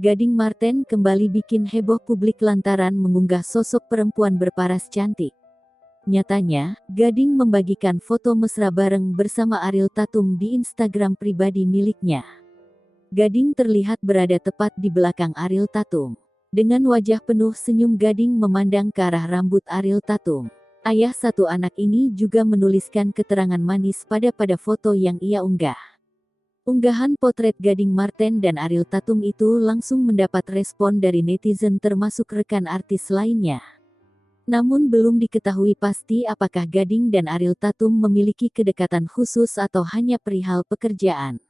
Gading Marten kembali bikin heboh publik lantaran mengunggah sosok perempuan berparas cantik. Nyatanya, Gading membagikan foto mesra bareng bersama Ariel Tatum di Instagram pribadi miliknya. Gading terlihat berada tepat di belakang Ariel Tatum. Dengan wajah penuh senyum, Gading memandang ke arah rambut Ariel Tatum. Ayah satu anak ini juga menuliskan keterangan manis pada foto yang ia unggah. Unggahan potret Gading Marten dan Ariel Tatum itu langsung mendapat respon dari netizen termasuk rekan artis lainnya. Namun belum diketahui pasti apakah Gading dan Ariel Tatum memiliki kedekatan khusus atau hanya perihal pekerjaan.